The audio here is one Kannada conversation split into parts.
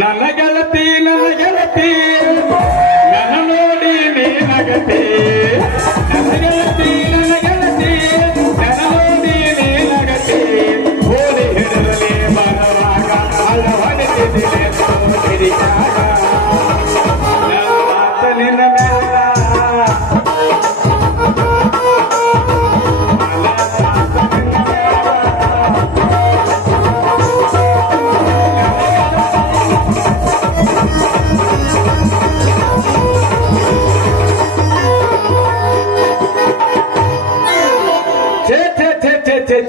ನನ್ನ ಗೆಳತಿ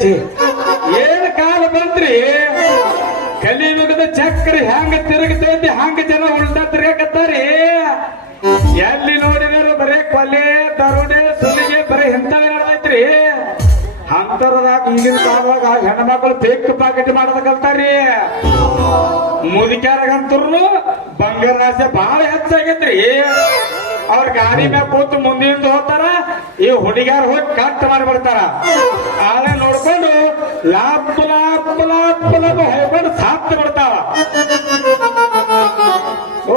ಏನ್ ಕಾಲ ಬಂದ್ರಿ? ಕಲಿಯುಗದ ಚಕ್ರ ಹ್ಯಾಂಗ ತಿರುಗತೈತಿ ಹಂಗ ಜನ ಉಲ್ಟಾ ಎಲ್ಲಿ ನೋಡಿದಾರು ಬರೇ ಕೊಲೆ, ದರೋಡೆ, ಸುಲಿಗೆ, ಬರೀ ಇಂಥವೇ ನಡೆದೈತ್ರಿ. ಅಂತರದಾಗ, ಈಗಿನ ಕಾಲದಾಗ ಹೆಣ್ಮಕ್ಳು ಬೇಕ್ ಪಾಕೆಟ್ ಮಾಡೋದ ಕಲ್ತಾರಿ. ಮುದುಕ್ಯಾರಗಂತರು ಬಂಗಾರ ಆಸೆ ಬಹಳ ಹೆಚ್ಚಾಗೈತ್ರಿ. ಅವ್ರ ಗಾಡಿ ಮ್ಯಾಗ ಕೂತು ಮುಂದಿಂದ ಹೋಗ್ತಾರ ಈ ಹುಡುಗಾರ್ ಹೋಗಿ ಕಟ್ ಮಾಡಿ ಬರ್ತಾರ ಆಳೆ ನೋಡ್ಕೊಂಡು ಲಾಪ್ ಲಾಪ್ ಲಾಪ್ ಲಾಪ್ ಹೋಗ್ಕೊಂಡು ಸಾತ್ ಬಿಡ್ತಾವ. ಓ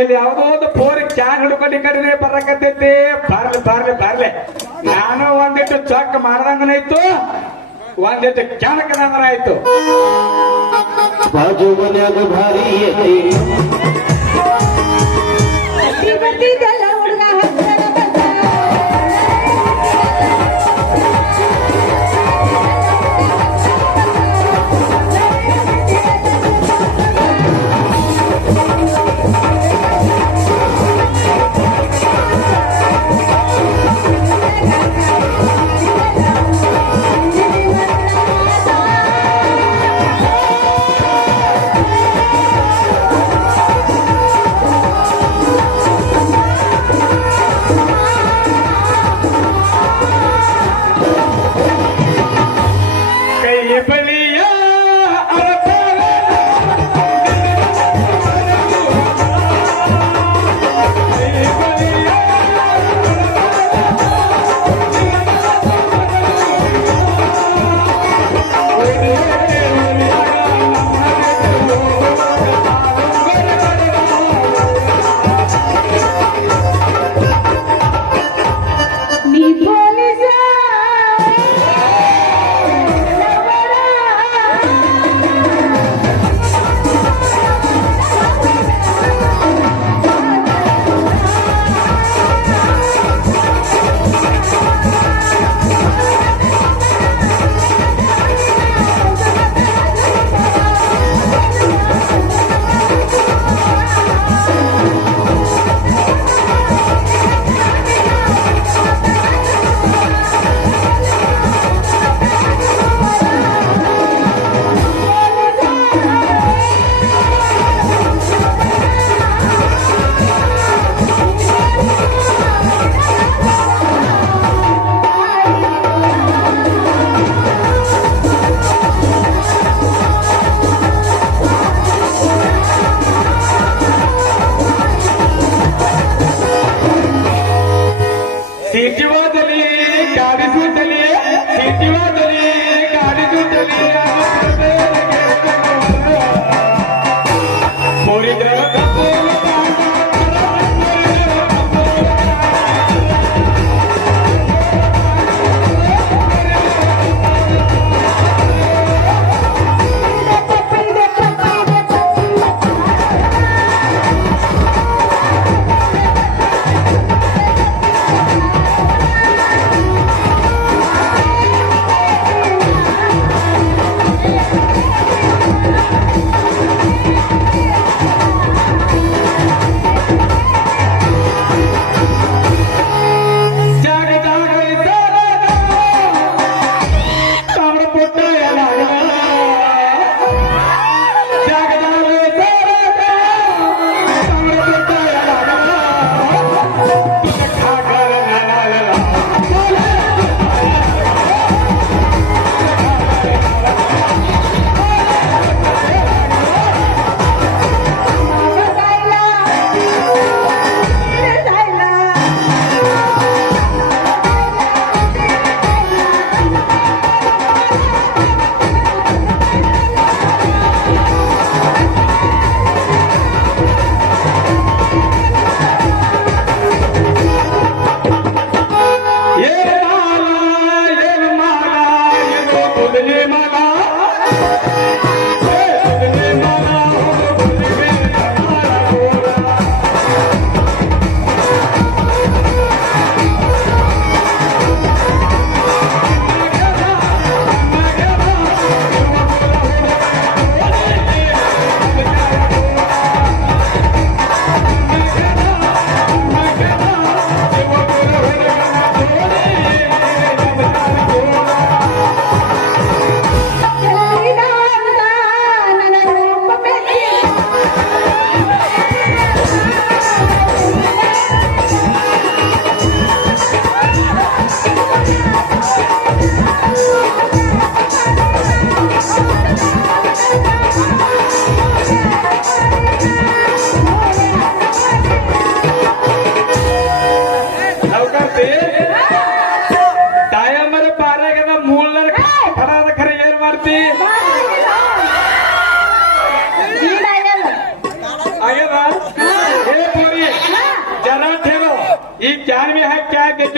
ಇಲ್ಲಿ ಯಾವ್ದೋ ಒಂದು ಫೋನ್ ಕ್ಯಾನ್ ಹಿಡ್ಕೊಂಡು ಈ ಕಡೆ ಬರಕತ್ತೈತಿ. ಬರ್ಲಿ ಬರ್ಲಿ ಬರ್ಲಿ. ನಾನು ಒಂದಿಟ್ಟು ಚೊಕ್ ಮಾಡ್ದಂಗನಾಯ್ತು ಒಂದಿಟ್ಟು ಕೆಣಕದಂಗನಾಯ್ತು ಬಾಜು ಮನ್ಯಾಗ ಭಾರಿ ಐತಿ. ಅಡ್ಡಿ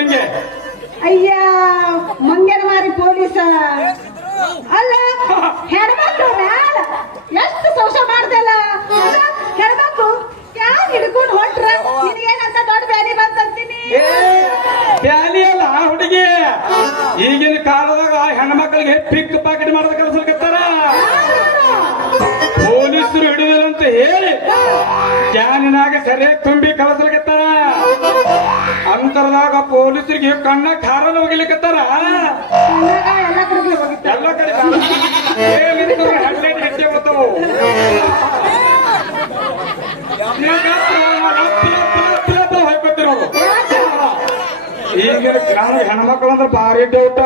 ನಿಂಗೆ ಅಯ್ಯ ಮಂಗನ ಮಾರಿ ಪೊಲೀಸ. ಅಲ್ಲ ಹೆಣ್ಮಕ್ಳು ಮ್ಯಾಲ ಎಷ್ಟು ಸಂಶ ಮಾಡ್ದಲ್ಲ ಹೆಣ್ಮಕ್ಳು ಯಾರು ಹಿಡ್ಕೊಂಡು ಹೊಂಟ್ರ? ನಿನಗೇನಂತ ದೊಡ್ಡ ಬ್ಯಾನಿ ಬಂತಂತೀನಿ ಏ ಫ್ಯಾನಿ ಅಲ್ಲ ಹುಡುಗಿ. ಈಗಿನ ಕಾಲದಾಗ ಹೆಣ್ಮಕ್ಳಿಗೆ ಪಿಕ್ ಪಾಕೆಟ್ ಮಾಡೋದ ಕಲ್ಸಲ್ಕತ್ತಾರ ಪೊಲೀಸರು ಹಿಡಿದಂತ ಹೇಳಿ. ಕ್ಯಾನಿನಾಗ ಸರಿಯಾಗಿ ತುಂಬಿ ಅಂತರದಾಗ ಪೊಲೀಸರಿಗೆ ಕಣ್ಣ ಖಾರನ ಹೋಗಿಲಿಕತ್ತಾರ? ಕನ್ನಡ ಎಲ್ಲ ಕಡೆ ಈಗಿನ ಗ್ರಾಮ ಹೆಣ್ಮಕ್ಳು ಅಂದ್ರೆ ಭಾರಿ ಡೌಟ.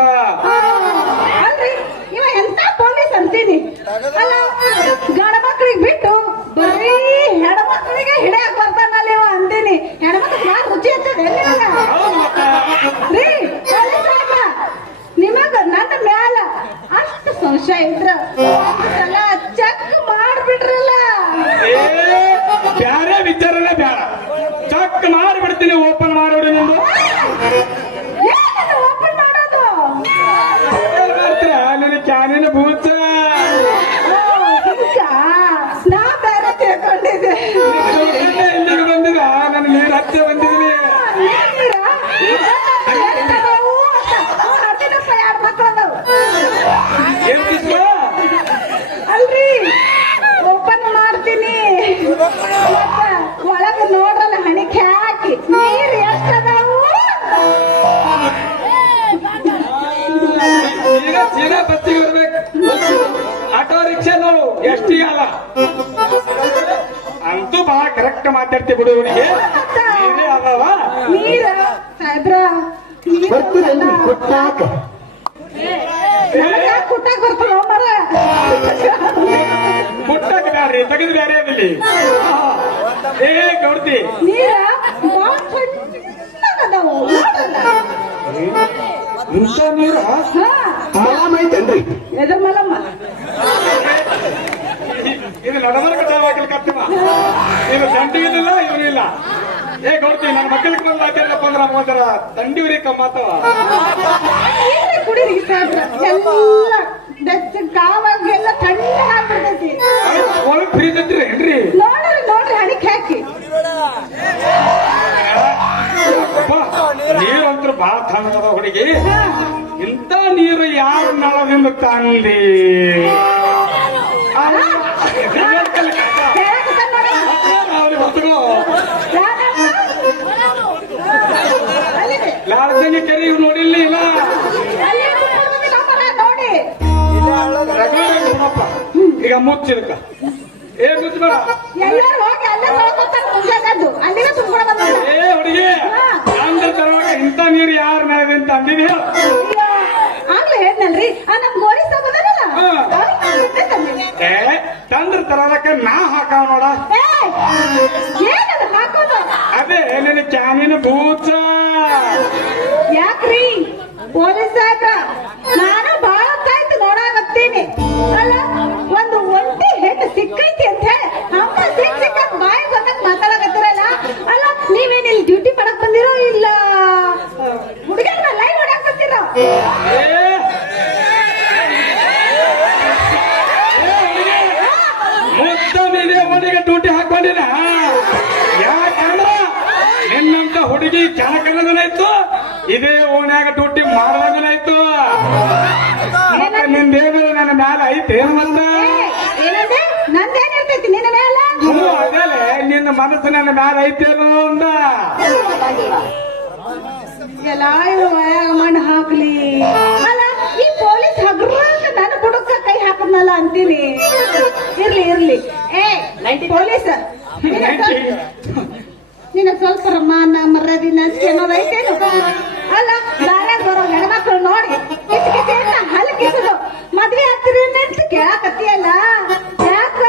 ಅಂತೀನಿ? ಗಂಡ ಬಿಟ್ಟು ಬರೀ ಹೆಣ್ಮಕ್ಳಿಗೆ ಹಿಡಿಯಕ್ ಬರ್ತಾನಲ್ಲ ಇವ ಅಂತೀನಿ ಹೆಣ್ಮಕ್ಳಿಗೆ ಯಾರು ರುಚಿ ಹಚ್ಚದೆ ರೀ ಪೊಲೀಸ್ ಸಾಹೇಬ್ರ, ನಿಮಗ ನನ್ನ ಮ್ಯಾಲ ಅಷ್ಟು ಸಂಶಯ ಇದ್ರ? ಬಹಳ ಕರೆಕ್ಟ್ ಮಾತಾಡ್ತೀವಿ ಬಿಡು ಅವನಿಗೆ. ನೀನೇ ಅಲ್ಲವ ನೀರ ಸಾಹೇಬ್ರ ನೀರ್ ಬರ್ತೀರಲ್ರಿ ಕೊಟ್ಟಾಕ. ನಮಗ ಕುಟ್ಟಾಕ್ ಬರ್ತದ ಮರ ಮುಟ್ಟಕ್ಕೆ ಬ್ಯಾಡ್ರಿ ತೆಗೆದು ಬ್ಯಾರೆ ಅದಲ್ಲಿ ಏ ಗೌಡ್ತಿ. ನೀರ ಬಾಳ್ ಇಂಥ ನೀರು ಐತೇನ್ರಿ ಎದ್ರ ಮಲಮ್ಮ? ಇದು ನಡಮರ ಕಟ್ಟಾಕಿಲ್ ಕತ್ತಿವ ಇದು ದಂಡಿ ಇಲ್ಲ ಇವ್ರು ಇಲ್ಲ. ಏ ಗೌಡ್ತಿ ನನ್ನ ಮಕ್ಕಳಿಗೆ ಬಂದ್ ಮಾತಾಡಪ್ಪ ಅಂದ್ರ ಒಂದರ ದಂಡಿ ಉರಿಕ ಕುಡಿರಿ ಎಲ್ಲ ಬೆಚ್ಚ ಕಾವಾಗೆಲ್ಲ ತಣ್ಣಗ ಆಗ್ಬಿಡ್ತೈತಿ. ಒಳಗೆ ಫ್ರೀಜ್ ಇದ್ರಿ ಏನ್ರಿ ನೋಡ್ರಿ ನೋಡ್ರಿ ಹಣಿಕೆ ಹಾಕಿ. ನೀರು ಅಂತೂ ಬಹಳ ತಣ್ಣದ ಹುಡುಗಿ. ಇಂಥ ನೀರು ಯಾರು ನಳದಿಂದ ತಂದಿ? ಲಾಡ್ದಂಗೆ ಕೆರೆ ಇವ್ ನೋಡಿಲ್ಲ ಇಲ್ಲ ಈಗ ಮುಚ್ಚಿದಕ್ಕ ಏ ಮುಚ್ಚಬೇಡ ಎಲ್ಲರೂ ಹೋಗಿ ಅಲ್ಲೇ ತೊಳ್ಕೊತಾರ ಮುಂಜಾನೆದ್ದು ಅಲ್ಲಿಗೆ ತುಂಬ್ಕೊಂಡು ಬಂದ ಏ ಹುಡುಗಿ ಅಂದ್ರ ತರುವಾಗ ಇಂಥ ನೀರು ಯಾರ ನಳದಿಂದ ಅಂತ ಅಂದಿನಿ ಹೇಳು ಆಗ್ಲೇ ಹೇಳ್ನಲ್ರಿ ಆ ನಮ್ ಗೋರಿ ಸಾಬದಲ್ಲ ಹಾ. ಏ ತರೋದಕ್ಕ ನಾ ಹಾಕಾವ ನೋಡ. ಅದೇ ನಿನ್ನ ಕ್ಯಾನಿನ ಬೂಚ ಮ್ಯಾಲ ಐತೆ ಏನ್ ಮತ್ತ ಏನಂದ್ರೆ ನಂದೇನ್ ಇರ್ತೈತಿ? ನಿನ್ನ ಅದೇಲೆ ನಿನ್ನ ಮನಸ್ಸು ನನ್ನ ಮ್ಯಾಲ ಐತೇನೋ ಅಂದ. ಎಲ್ಲ ಮಣ್ಣು ಹಾಕ್ಲಿ. ಅಲ್ಲ ಈ ಪೊಲೀಸ್ ಹಗ್ರಂತ ನನ್ನ ಬುಡಕ್ಕ ಕೈ ಹಾಕದ್ನಲ್ಲ ಅಂತೀನಿ. ಇರ್ಲಿ ಇರ್ಲಿ. ಏ ಪೊಲೀಸ್ ನಿನ್ನ ಸ್ವಲ್ಪ ಮಾನ ಮರ್ಯಾದಿ ನಂಬಿಕೆ ಅನ್ನೋದು ಐತೇನು ಅಲ್ಲ ದಾರ್ಯಾಗ ಬರೋ ಹೆಣ್ಮಕ್ಳು ನೋಡಿ ಕಿಚ ಕಿಚ ಅಂತ ಹಲ್ ಕಿಸದು? ಮದ್ವೆ ಆಗ್ತೀರಿ ಅಂತ ಕೇಳಕತ್ತಿಯಲ್ಲ ಯಾಕ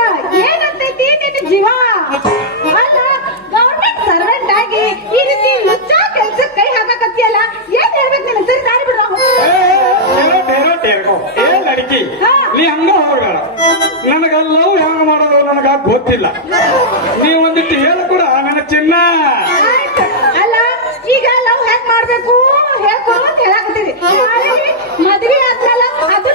ಏನಂತೈತಿ ನಿನ್ನ ಜೀವ ಅಲ್ಲ ಗೌರ್ಮೆಂಟ್ ಸರ್ವೆಂಟ್ ಆಗಿ ಈ ರೀತಿ ಲುಚ್ಚ ಕೆಲ್ಸಕ್ಕೆ ಕೈ ಹಾಕಕತ್ತಿಯಲ್ಲ ಏನ್ ಹೇಳ್ಬೇಕು ನಿನ್ನ ಸರಿ ದಾರಿ ಬಿಡ ನೀ ಹಂಗ ಹೋಗಬೇಡ ನನಗ ಲವ್ ಹೆಂಗ ಮಾಡೋದು ನನಗ ಗೊತ್ತಿಲ್ಲ ನೀ ಒಂದಿಟ್ಟು ಹೇಳು ಕೂಡ ನನ್ನ ಚಿನ್ನ. ಅಲ್ಲ ಈಗ ಲವ್ ಮಾಡ್ಬೇಕು ಹೇಳ್ಕೊಡು ಅಂತ ಹೇಳಾಕತ್ತೀರಿ ಮದ್ವೆ ಆದ್ಮೇಲೆ ಅದನ್ನು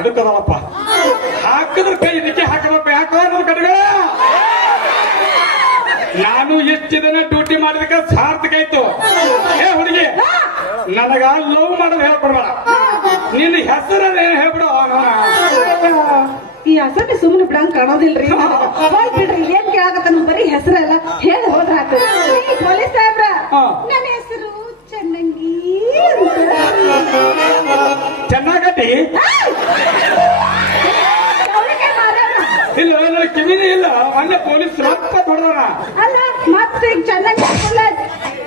ಹುಡುಗಿ ಹಾಕಿದ್ರೆ ಕೈ ಇದಕ್ಕೆ ಹಾಕದಪ್ಪ ಯಾಕೋ ಕಡೆಗಳ ನಾನು ಎಷ್ಟು ದಿನ ಡ್ಯೂಟಿ ಮಾಡಿದಕ್ಕೆ ಸಾರ್ಥಕ ಆಯ್ತು. ಏ ಹುಡುಗಿ ನನಗ ಲವ್ ಮಾಡೋದು ಹೇಳ್ಕೊಡ್ಬೇಡ. ನಿನ್ನ ಹೆಸರಲ್ಲಿ ಏನು ಹೇಳ್ಬಿಡು. ಈ ಹೆಸರು ಸುಮ್ಮನೆ ಬಿಡಂಗ್ ಕಾಣೋದಿಲ್ರಿ. ಹೋಯ್ ಬಿಡ್ರಿ ಏನ್ ನಮ್ ಬರೀ ಹೆಸರಲ್ಲ ಹೇಳಿ ಹೋದ್ರ ಪೊಲೀಸ್ ಸಾಹೇಬ್ರ ನನ್ನ ಹೆಸರು ಚೆನ್ನಂಗಿ. ಚೆನ್ನಾಗಟ್ಟಿ. ಇಲ್ಲ ನನ್ನ ಕಿವಿನೇ ಇಲ್ಲ. ಅಲ್ಲ ಪೊಲೀಸ್ ರಪ್ಪ ಹೊಡೆದವನ ಅಲ್ಲ ಮತ್ತೆ ಈಗ ಚೆನ್ನಾಗಿ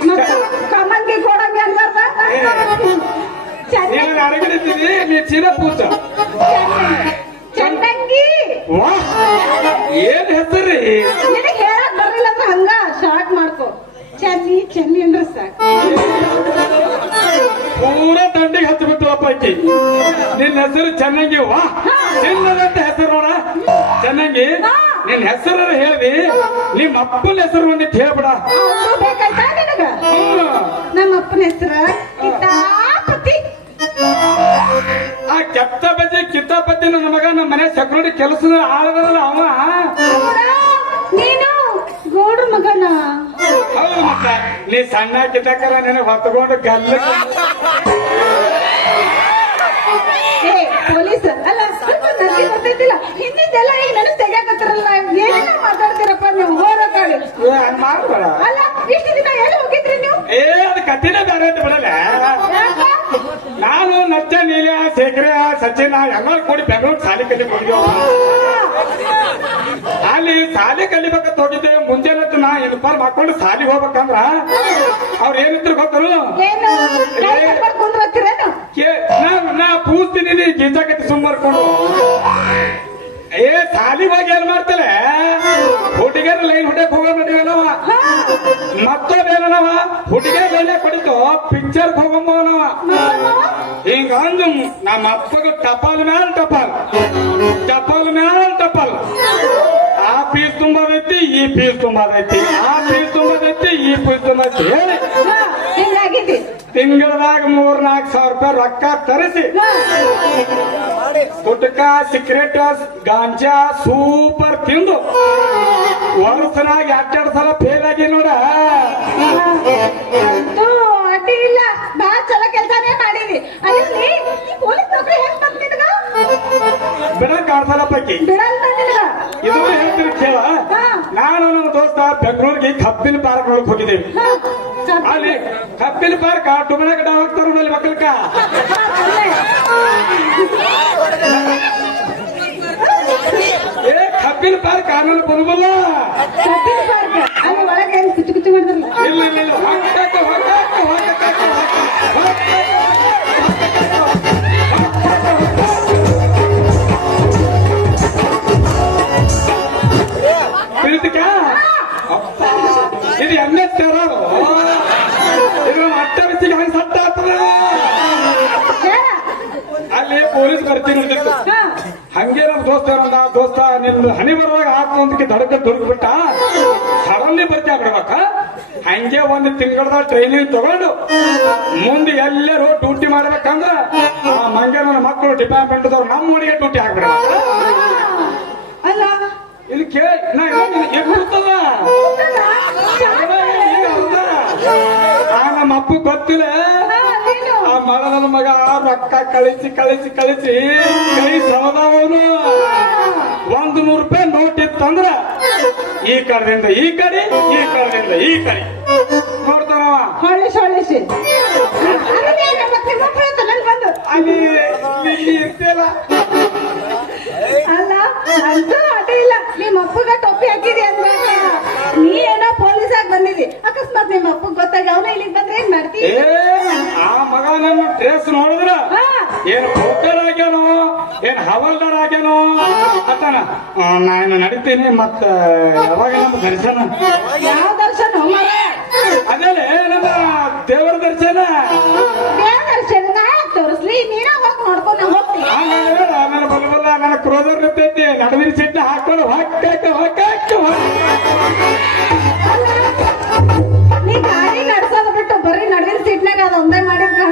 ಮತ್ತೆ ಕಮಂಗಿ ಕೊಡಂಗಿ ಅನ್ಬಾರ್ದ ನೀನು ಅಡಗಿದ್ದೀನಿ ನೀ ಚೀನ ಪೂಸ. ಚಂದಂಗಿ ವಾ ಏನ್ ಹೆಸರಿ ನಿನಗೆ ಹೇಳಕ್ ಬರಲಿಲ್ಲ ಅಂದ್ರೆ ಹಂಗ ಶಾರ್ಟ್ ಮಾಡ್ಕೋ. ಚೆನ್ನಿ ಚೆನ್ನಿ ಅಂದ್ರೆ ಸಾಕು. ಪೂರ ತಂಡಿಗೆ ಹಚ್ಚಿ ಬಿಟ್ಟವಪ್ಪ ಆಕಿ ನಿನ್ನ ಹೆಸರು ಚೆನ್ನಾಗಿ ವಾ ಚಿನ್ನದಂತ ಹೆಸರು ನೋಡ. ಚೆನ್ನಾಗಿ ನಿನ್ನ ಹೆಸರ ಹೇಳಿ ನಿಮ್ಮ ಅಪ್ಪನ ಹೆಸರು ಒಂದಿಟ್ಟು ಹೇಳ್ಬಿಡ. ಅವ್ರು ಬೇಕಾಯ್ತಾ ನಿನಗ? ನಮ್ಮ ಅಪ್ಪನ ಹೆಸರು ಕಿತಾಪತಿ. ಆ ಕೆತ್ತ ಬಜ್ಜಿ ಕಿತ್ತಾಪತಿ ನನ್ನ ಮಗ ನಮ್ಮ ಮನೆ ಸೆಕ್ಯೂರಿಟಿ ಕೆಲಸದ ಆಳದಲ್ಲ ಅವ. ನೀ ಸಣ್ಣ ಕಿಟಕರ ನನಗೆ ಹೊತ್ಕೊಂಡು ಗಲ್ಲ ಪೊಲೀಸ್ ಅಲ್ಲ ಗೊತ್ತೈತಿಲ್ಲ ಈಗ ನನಗೆ ತೆಗ್ಯಾಕತ್ತಾರಲ್ಲ ಏನು ಮಾತಾಡ್ತೀರಪ್ಪ ನೀವು? ಹೋರಾಟಾಡಿ ಹಂಗ ಮಾಡ್ಬೇಡ. ಅಲ್ಲ ಇಷ್ಟು ದಿನ ಎಲ್ಲಿ ಹೋಗಿದ್ರಿ ನೀವು? ಏ ಅದು ಕತ್ತಿನ ಬೇರೆ ಅಂತ ಬಿಡಲ್ಲ ನಾನು ನಚ್ಚ ನೀಲ ಶೇಖರ ಸಚಿನ ಎಲ್ಲರೂ ಕೂಡಿ ಬೆಂಗಳೂರು ಸಾಲಿಕಲ್ಲಿ ಕಲಿ ಹೋಗಿದ್ದೇವೆ ಅಲ್ಲಿ ಶಾಲೆ ಕಲಿಬೇಕಂತ ಹೋಗಿದ್ದೆ ಮುಂಜಾನೆ ನಾ ಯೂನಿಫಾರ್ಮ್ ಹಾಕೊಂಡು ಶಾಲೆಗೆ ಹೋಗ್ಬೇಕಂದ್ರ ಅವ್ರ ಏನಿದ್ರು ಗೊತ್ತರು ನಾ ಪೂಸ್ತೀನಿ ನೀ ಗೀಜಾಕತ್ತಿ ಸುಮ್ಮ ಮಾಡ್ಕೊಂಡು ಏ ಸಾಲಿ ಹೋಗಿ ಏನ್ ಮಾಡ್ತಲೆ? ಹುಡುಗಿಯರ ಲೈನ್ ಹುಡುಗ ಹೋಗೋ ನಡಿವೇನವ ಮತ್ತೊಂದೇನವ ಹುಡುಗಿಯರ ಲೈನ್ ಕೊಡಿತು ಪಿಕ್ಚರ್ ಹೋಗಂಬವನವ ಹಿಂಗ ಅಂದ್ ನಮ್ಮ ಅಪ್ಪಗ ಟಪಾಲ್ ಮೇಲೆ ಟಪಾಲ್. ಪೀಸ್ ತುಂಬದೈತಿ ಆ ಪೀಸ್ ತುಂಬದೈತಿ ಈ ಪೀಸ್ ತುಂಬದೈತಿ ಹೇಳಿ ತಿಂಗಳದಾಗ ಮೂರ್ ನಾಲ್ಕು ಸಾವಿರ ರೂಪಾಯಿ ರೊಕ್ಕ ತರಿಸಿ. ಗುಟ್ಕ ಸಿಗರೇಟ್ ಗಾಂಜಾ ಸೂಪರ್ ತಿಂದು. ವರ್ಷನಾಗ ಎರಡೆರಡು ಸಲ ಫೇಲ್ ಆಗಿ ನೋಡ. ಬಿಡಕ್ ಪೈಕಿ ಬಿಡಲ್ಲ ನಿನಗ ಇದು ಹೇಳ್ತೀರಿ ಕೇಳ. ನಾನು ನನ್ನ ದೋಸ್ತ ಬೆಂಗಳೂರಿಗೆ ಕಬ್ಬಿನ ಪಾರ್ಕ್ ನೋಡಕ್ ಹೋಗಿದ್ದೇವೆ. ಅಲ್ಲಿ ಕಬ್ಬಿನ ಪಾರ್ಕ್ ಟುಮನ ಗಡ ಹೋಗ್ತಾರ ಅಲ್ಲಿ ಮಕ್ಕಳಕ್ಕ. ಏ ಕಬ್ಬಿನ ಪಾರ್ಕ್ ಆಮೇಲೆ ಬರುವಲ್ಲ? ಕಬ್ಬಿನ ಪಾರ್ಕ್. ಅಲ್ಲಿ ಒಳಗೆ ಏನ್ ಕುಚ್ಚು ಕುಚ್ಚು ಮಾಡಿದ್ರಲ್ಲ ಇಲ್ಲ ಇಲ್ಲ ಇಲ್ಲ. ದೋಸ್ತ ಏನಂದ ದೋಸ್ತ ನಿನ್ನ ಹನಿ ಬರುವಾಗ ಹಾಕೊಂದಕ್ಕೆ ದಡಕ್ಕೆ ದಡಕ ದುರ್ಗ್ ಬಿಟ್ಟ ಸಡನ್ಲಿ ಬರ್ತೀಯ ಬಿಡ್ಬೇಕ? ಹಂಗೆ ಒಂದು ತಿಂಗಳದ ಟ್ರೈನಿಂಗ್ ತಗೊಂಡು ಮುಂದೆ ಎಲ್ಲರೂ ಡ್ಯೂಟಿ ಮಾಡ್ಬೇಕಂದ್ರ ಆ ಮಂಜೆ ನನ್ನ ಮಕ್ಕಳು ಡಿಪಾರ್ಟ್ಮೆಂಟ್ ದವ್ರು ನಮ್ಮ ಊರಿಗೆ ಡ್ಯೂಟಿ ಹಾಕ್ಬಿಡ ಅಲ್ಲ ಇದು ಕೇ ನಾ ಆ ನಮ್ಮ ಅಪ್ಪ ಗೊತ್ತಿಲ್ಲ. ನೀನು ಮಗ ರೊಕ್ಕ ಕಳಿಸಿ ಕಳಿಸಿ ಕಳಿಸಿ ಕೈ ಸೌದವನು ಒಂದು ನೂರು ರೂಪಾಯಿ ನೋಟ್ ಇತ್ತಂದ್ರ ಈ ಕಡೆದಿಂದ ಈ ಕಡೆ ಈ ಕಡೆದಿಂದ ಈ ಕಡೆ. ನೋಡ್ತಾನವ? ಅಲ್ಲಿ ಅಲ್ಲಿ ಇಲ್ಲಿ ಇರ್ತಿಲ್ಲ ಅಲ್ಲ? ಅಂತೂ ಅಡ್ಡಿ ಇಲ್ಲ. ನಿಮ್ಮ ಅಪ್ಪಗ ಟೊಪ್ಪಿ ಹಾಕಿದಿ ನಿಮ್ಮ ಅಪ್ಪ ಗೊತ್ತಾಗ ಅವನ ಇಲ್ಲಿಗೆ ಬಂದ್ರೆ ಏನ್ ಮಾಡ್ತಿ? ಆ ಮಗ ನನ್ನ ಡ್ರೆಸ್ ನೋಡಿದ್ರ? ಏನು ಹೋಟೆಲ್ ಆಗ್ಯಾನೋ ಏನ್ ಹವಲ್ದಾರ್ ಆಗ್ಯಾನೋ ಅತ್ತಾನ ನಾನು ನಡಿತೀನಿ ಮತ್ತ ಯಾವಾಗ ನಮ್ಮ ದರ್ಶನ? ಯಾವ ದರ್ಶನ? ಅದೇ ನಮ್ಮ ದೇವರ ದರ್ಶನ? ದೇವರ ದರ್ಶನ? ತೋರಿಸ್ಲಿ? ನೀನ ಹೋಗಿ ನೋಡ್ಕೊಂಡು ಹೋಗ್ತೀನಿ. ಆಮೇಲೆ ಬಲಬಲ್ಲ ನನ್ನ ಕ್ರೋಧರ್ ನಿಂತೈತಿ. ನಡುವಿನ ಸಿಟ್ಟ ಹಾಕೊಂಡು ಹೊಕ್ಕಾಕ ಹೊಕ್ಕಾಕ ಅಲ್ಲ, ಗಾಡಿ ಬಿಟ್ಟು ಬರೀ ನಡುವಿನ ಸೀಟ್ನಾಗ ಒಂದೇ ತರತನ